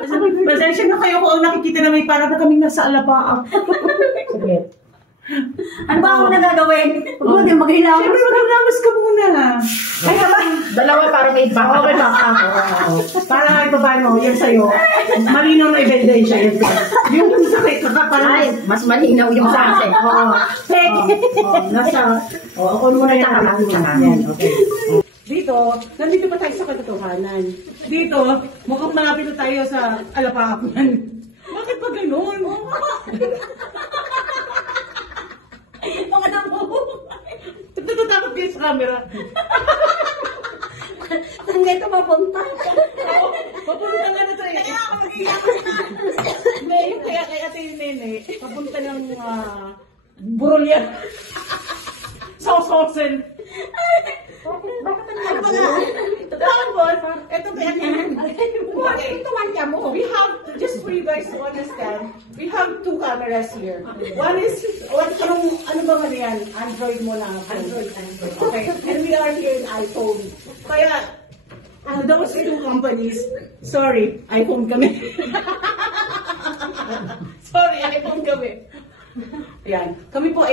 Pasensya na kayo kung nakikita na may para na kaming nasa alapaan. Sige. Ano ba ako nagagawin? Huwag mo mag-hilamos. Siyempre, mag-hilamos ka muna. Kaya ba? Dalawa para may back. Okay, back ako. Para kahit pa paano, yan sa'yo. Malinaw na ebidensya. Yung sakit, ay, mas malinaw yung sa akin. Oo. Nasa, ako muna yung nakakalaman. Okay. Dito, nandito pa tayo sa katotohanan. Dito, mukhang malapit na tayo sa alapakan. Bakit ba ganun? Mga nabubo. Natatakot kayo sa camera. Saan kayo papunta? Papunta nga na tayo. Kaya ate yung nene, papunta ng Burulya. Sausosen. Bakit ang mga? Tapos, ito kaya we have, just for you guys to understand, we have two cameras here. One is, ano ba man yan? Android mo lang. Android. Okay. And we are here in iPhone. Kaya, those two companies, sorry, iPhone kami. Sorry, iPhone kami. Ayan. Kami po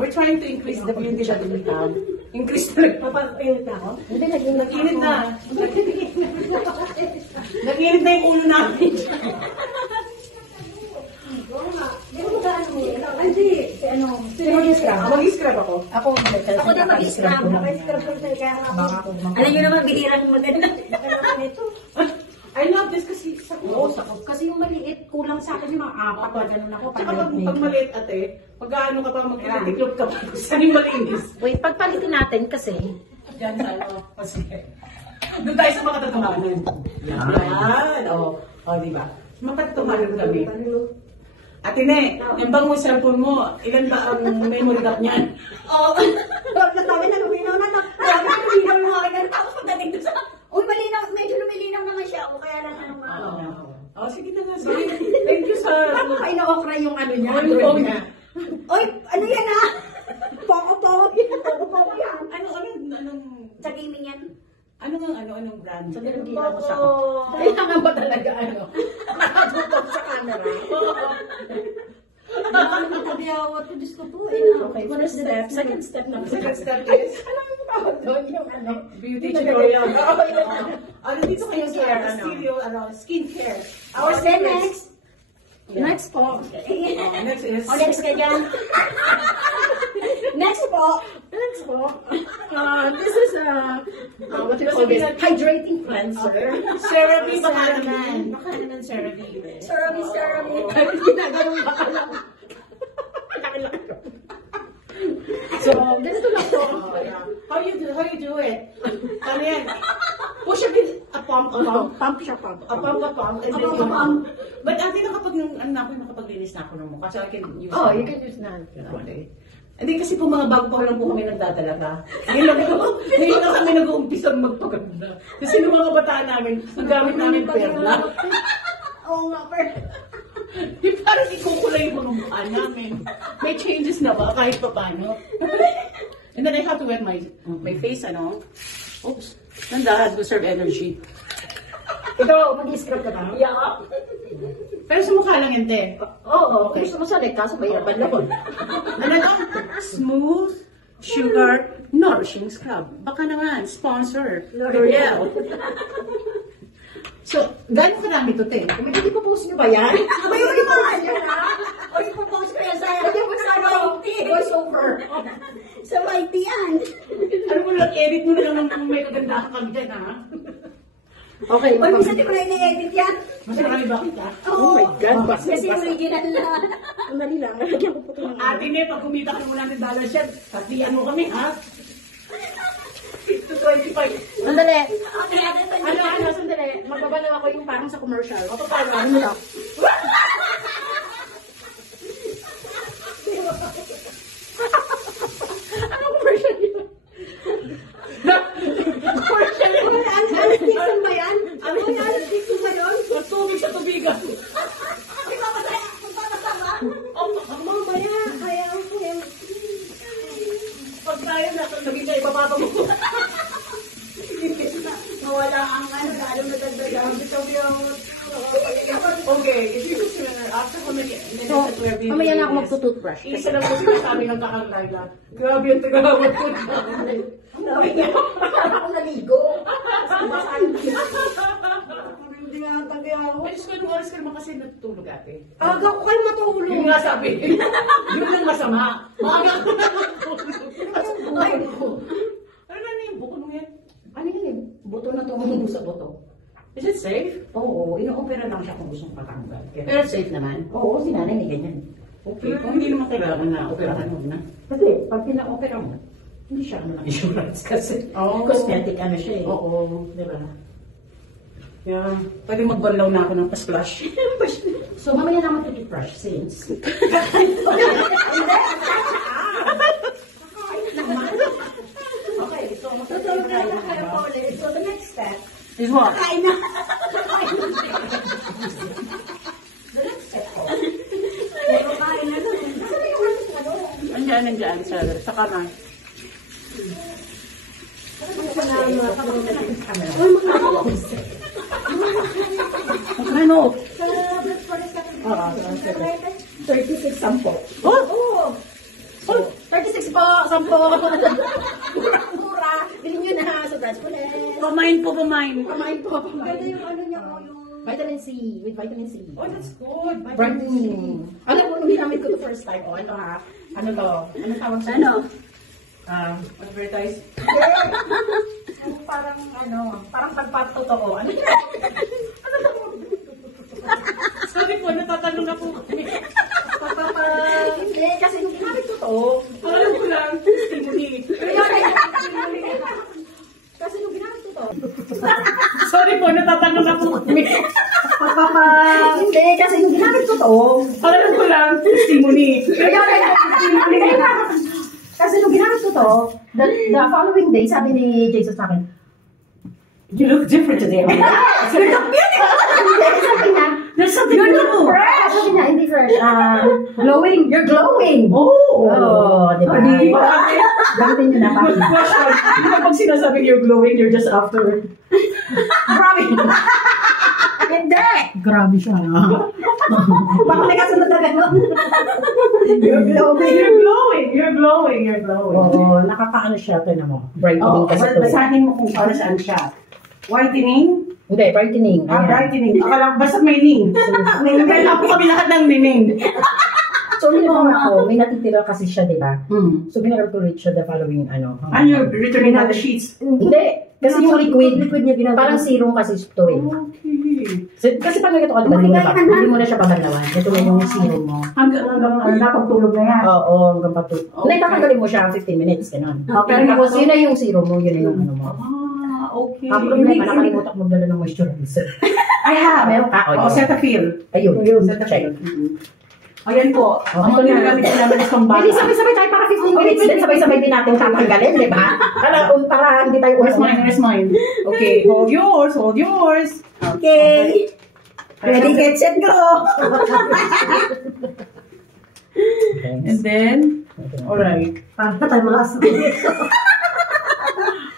we're trying to increase the beauty that we have. Increase na. Papainit na ako? Hindi, nag-init na. Nag-init na yung ulo namin. Hindi, mag-scrub ako. Ako din mag-scrub. Mag-scrub ko kaya nga ako. Alam nyo naman, bihirang maganda. I love this kasi sakot. Kasi yung maliit, kulang sa akin yung mga apat na ganun ako. Tsaka pag maliit ate, pag-ano ka pa, mag-tiklop ka pa, saan yung malinis? Wait, pagpalitin natin kasi. Diyan sa kasi. Doon tayo sa mga katotohanan. Yan. O, diba? Makatotohanan kami. Ate Ne, yung bang mo cellphone mo, ilan ba ang memory card niyan? Oo. Huwag na kami na luminaw na. Luminaw na mga ganun. Tapos pagdating doon sa... Uy, malinaw. Medyo lumilinaw naman siya. O kaya lang anong mga... Oo, sige na nga. Sige. Thank you sa... Paano kayo na-okra yung ano niya? Yung phone niya. Uy, ano yan ha? Poko-poko yan. Poko-poko yan. Anong... Sa gaming yan? Anong brand? Sabi ng gila ko sa kailangan ba talaga nakatutok sa camera? Sabi ako, Diyos ko po. Okay, first step. Second step na. Second step is... Anong tawag doon yung beauty tutorial. Dito kayo sa studio, skincare. Our next. Next po. Next is... Next ka dyan. Next po. Next po. This is what do you call this? Hydrating cleanser. CeraVe baka naman. Baka naman CeraVe. CeraVe. Ginagano'n baka lang. So, ganito lang po. How you do it? Ano yan? Push a bit, a pump. Pump siya, pump. A pump. And then you pump. But ate, nakapaglinis na ako ng mukha. So I can use Oh, you can use na. Hindi kasi po mga bago pa lang po kami nagdadalaga. Ngayon na kami nag-uumpisang magpaganda. Kasi ng mga bataan namin, ang gamit namin perla. Oo nga, per. Parang ikukulay yung mga mukha namin. May changes na ba kahit pa paano? And then I have to wet my face, Oops. Nanda has to serve energy. Ito, mag-scrub ka na? Yeah. Pero sa mukha lang yun, te. Oo, gusto mo sa neck, kaso mahirapan naman. Ano to? Smooth Sugar Nourishing Scrub. Baka naman, sponsor. L'Oreal. So, gano'n karami to, te? Hindi po post nyo ba yan? May ulipan yan, ha? O, ipopost ko yan sa Voice over. Sa YT yan. Ano mo lang, edit mo na lang ng may kagandahan kami dyan, ha? Okay. Uy, minsan di ko na ini-edit yan. Mas marami ba kita? Oh my God, basta. Kasi original na. Ang dali lang, nalagyan ko po ito ng... Ate ne, pag kumita ka mo natin $1 yan, tatiyan mo kami, ha? 6 to 25. Sandali. Okay, Sandali. Magbabalaw ako yung parang sa commercial. O, paano? Ano lang? Anong commercial yun? Commercial yun? Ano ba yan? Ano ba yun? Tubig sa tubigan. Ay, mamatay. Magpapasama. Mamaya. Kaya ako yan. Pag tayo naging na ibababa mo. Mawala ang lalo na dagdagan. Bitaw Okay, if you consider, after ko minutes So, that we're being mamaya na ako magtutoothbrush. Isa lang po sinasabi ng kakaglayla. Grabe yung tagawag po dyan. Parang ako naligo. Hindi nga tabi ako. Ay, Diyos ko, anong oras ka naman kasi natutulog ate? Aga ko kayo matulog. Yun nga sabi. Yun lang masama. Maaga ko na natutulog. Ay, ko. Ano na yung buko mo yan? Ano yun eh? Buto na tumubo sa buto. Is it safe? Oo, ino-opera lang siya kung gustong patanggal. Pero safe naman. Oo, si nanay may ganyan. Okay, kung hindi naman kailangan na operahan mo na. Kasi pag pina-opera mo, hindi siya ano ng insurance kasi cosmetic ano siya eh. Oo, di ba? Yeah, pwede magbanlaw na ako ng pa-splash. So mamaya naman toothbrush since. Okay, so matutulog na kayo pa ulit. So the next step, Is what? kain na. The next step po. Pero kain na nun. Kasi may ulit ano. Nandiyan, sa kanan. Ano? Sa Black Forest Cafe. Oo, 36 sampo. Oh! Oo. Oh! 36 po! 10 po! Mura. Bilhin nyo na sa Black Forest. Pamain po, pamain. Pamain po. Ganda yung ano niya po, yung Vitamin C, with vitamin C. Oh, that's good. Brightening. Alam mo, nung ginamit ko the first time, ano ha? Ano to? Ano tawag sa Advertise. Ano parang, parang pagpatotoo. Ano yun? Sabi ko, natatanong na po kami. Hindi, kasi nung ginamit ko to, Alam ko lang, testimony. kasi nung ginamit ko to, Sorry po, natatanong na po kami. hindi, kasi nung ginamit ko to, Alam ko lang, testimony. kasi nung ginamit ko to, the following day, sabi ni Jason sa akin, You look different today. you look beautiful! Hindi, sabi niya, There's something you new. look fresh! Sabi niya, hindi fresh, glowing, you're glowing! Oh! Di ba? Gamitin niyo na pa. Good question. Di ba pag sinasabing you're glowing, you're just after? Grabe! Hindi! Grabe siya. Baka may kasunod na gano'n. You're glowing. You're glowing. You're glowing. You're glowing. Oo, nakakaano siya. Ito na mo. Brightening Oh, kasi ito. basahin mo kung para saan siya. Whitening? Hindi, brightening. Ayan. Brightening. Akala, basta may ning. Kaya po kami lahat ng nining. So, nilong ako, may natitira kasi siya, di ba? Hmm. So, ginag-calculate siya the following, And you're returning all the sheets. Hindi. Kasi yung liquid niya ginagawa. Parang serum kasi ito eh. Okay. Kasi pag ito ka, hindi mo na siya babalawan. Ito na yung serum mo. Hanggang napagtulog na yan. Oo, hanggang patulog. Okay. Tatanggalin mo siya 15 minutes, gano'n. Okay. Tapos yun na yung serum mo, yun na yung ano mo. Okay. Ang problema, nakalimutan ko magdala ng moisturizer. I have. Meron ka? Oh, Cetaphil. Ayun, check. Ayan po. Ang mga ginagamit ko naman is pang Hindi, bata. sabay-sabay tayo para 15 minutes. Then sabay-sabay din natin tatanggalin, di ba? Para hindi tayo Where's mine? Where's mine? Okay, hold yours. Hold yours. Okay. Ready, get, set, go. And then, alright. Parang tayo mga aso.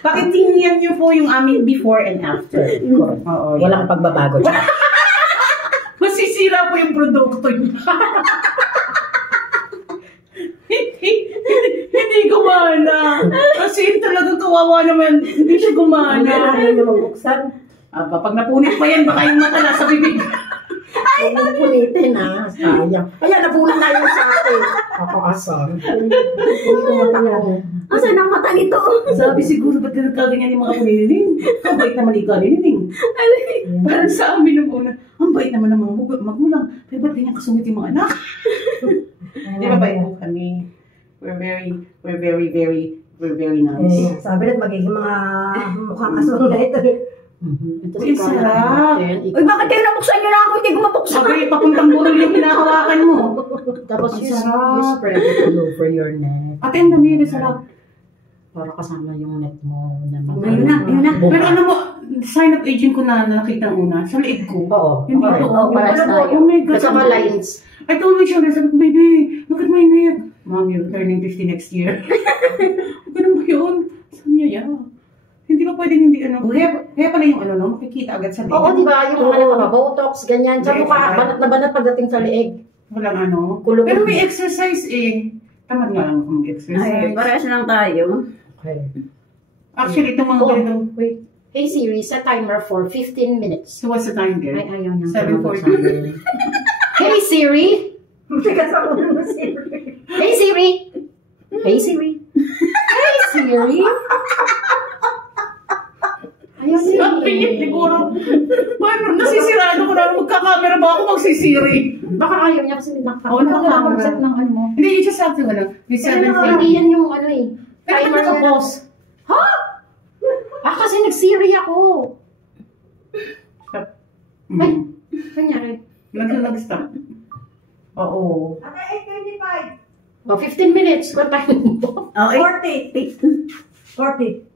Pakitingnan niyo po yung aming before and after. Oo. Walang pagbabago. Masisira po yung produkto niya. Hindi gumana. Kasi talagang kawawa naman. Hindi siya gumana. Ayaw na magbuksan. Pag napunit pa yan, baka yung mata nasa bibig. Ay, napulitin ha. Sayang. Ayan, napulit na yun sa akin. Ako asam. Asan ang mata nito? Sabi siguro, ba't nagkaganyan yung mga punining? Ang bait naman ikaw, ninining. Parang sa amin nung una, ang bait naman ng mga magulang. Pero ba't ganyan kasungit yung mga anak? Di ba bait po kami? We're very nice. Sabi rin, magiging mga mukhang aswang na ito. Ang sarap. Uy, bakit kayo nabuksan nyo na ako? Hindi ko mabuksan. Sabi, papuntang burol yung hinahawakan mo. Tapos Ang you sarap. spread it all over your neck. Ate, ang dami yung sarap. Para kasama yung neck mo. Ayun na, ayun na. Pero ano mo, sign of aging ko na nakita una, sa leeg ko. Oo. Yung dito. Oo, para Yung sa oh my God. Kasama lines. I told my children, sabi ko, baby, look at my neck. Mom, you're turning 50 next year. Ganun ba yun? Sabi niya, yeah. Hindi ba pwedeng hindi ano? Kaya pala yung ano, no? Makikita agad sa leeg. Oo, di ba? Yung mga nagpapa-botox, ganyan. Sa May mukha, exercise. banat na banat pagdating sa leeg. Walang ano. Kulog. Pero may exercise eh. Tamad nga lang akong exercise. parehas lang tayo. Okay. Actually, itong mga ganito. Wait. Hey Siri, set timer for 15 minutes. So what's the time, girl? Ay, ayaw niya. 7:40. Hey Siri! Tigas ako ng Siri. Hey Siri! Hey Siri! Hey Siri! Ayaw Sabi niya niya. siguro. Paano? Nasisiraan ko na. Magkakamera ba ako magsisiri? Baka ayaw niya kasi nakaka- Oo, nakaka- set ng ano mo. Hindi, you just have to, ano, may Hindi 7:40. yan yung ano eh. Pero Timer ka niya. pause. Ha? Kasi nag-Siri ako. Ay, Mm. kanyari. Nag-stop. Oo. Okay, 8:25. Oh, 15 minutes. What time mo? Oh, 40. 40.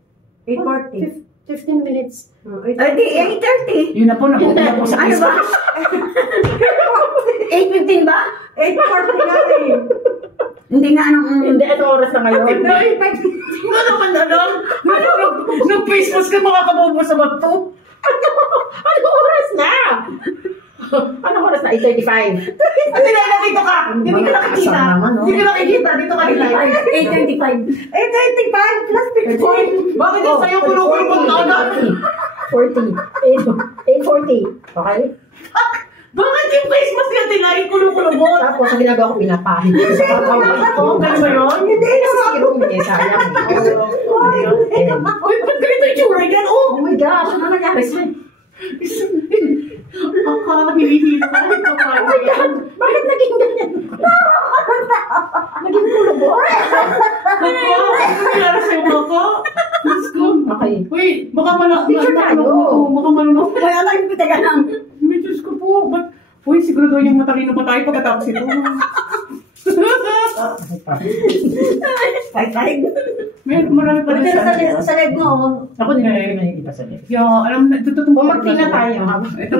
8:40. 15 minutes. Ay, di, 8:30. Yun na po, napupunta po sa Ano ba? 8:15 ba? 8:40 na eh. Hindi nga anong... Hindi, ano oras na ngayon? Hindi mo naman alam. Nag-face mask ka makakabobo sa bato. Ano oras na? Ano oras na? 8:35. At dito ka. Hindi ka nakikita. Saan naman, no? Hindi ka nakikita. Dito ka nila. 8:25. 8:25 plus 15. Bakit yung sa'yo kulong-kulong na agad? 40. 8:40. Okay? Bakit yung face mask niya tinahin kulong-kulong mo? Tapos, ang ginagawa ko, pinapahid. Oo, ganun ba yun? Hindi naman. Zero minutes, sayang. Uy, ba't ganito yung tsura yan? Oh! Oh my gosh, ano nangyari sa'yo? Hinihila ka. Oh my God, bakit naging ganyan? Naging kulobo. Ano nangyari sa'yo, baka? Diyos ko. Okay. Uy, baka Picture tayo. Baka malunok. Wala lang yung pitaga lang. May Diyos ko po. Ba't? Uy, siguro daw yung matalino pa tayo pagkatapos ito. 5:5. Marami pa rin Sa leg mo, oh. Ako din na yung iba sa Yeah, alam na, tututong Bumagti na tayo. Ito.